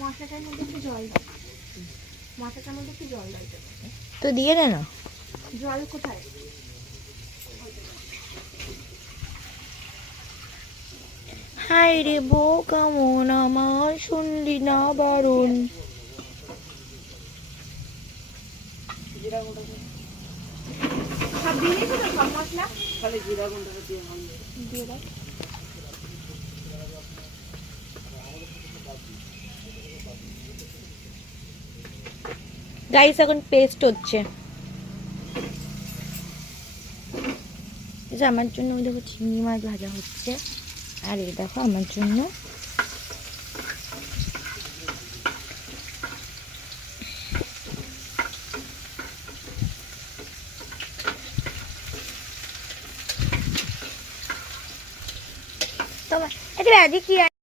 মশলাটার মধ্যে একটু জল দাও, মশলাটার মধ্যে একটু জল দাও তো দিয়ে দে না। জল কোথায়? হাই রে বউ কেমন আমার শুনলি না বারণ। সব দিয়ে দিয়েছো তো, সব মশলা খালি জিরা গুঁড়োটা দিয়ে দিয়ে দাও। গাইস এখন পেস্ট হচ্ছে। আমার জন্য ওই দেখো চিংড়ি মাছ ভাজা হচ্ছে, আর এই দেখো আমার জন্য তোমার এটা আজকে কি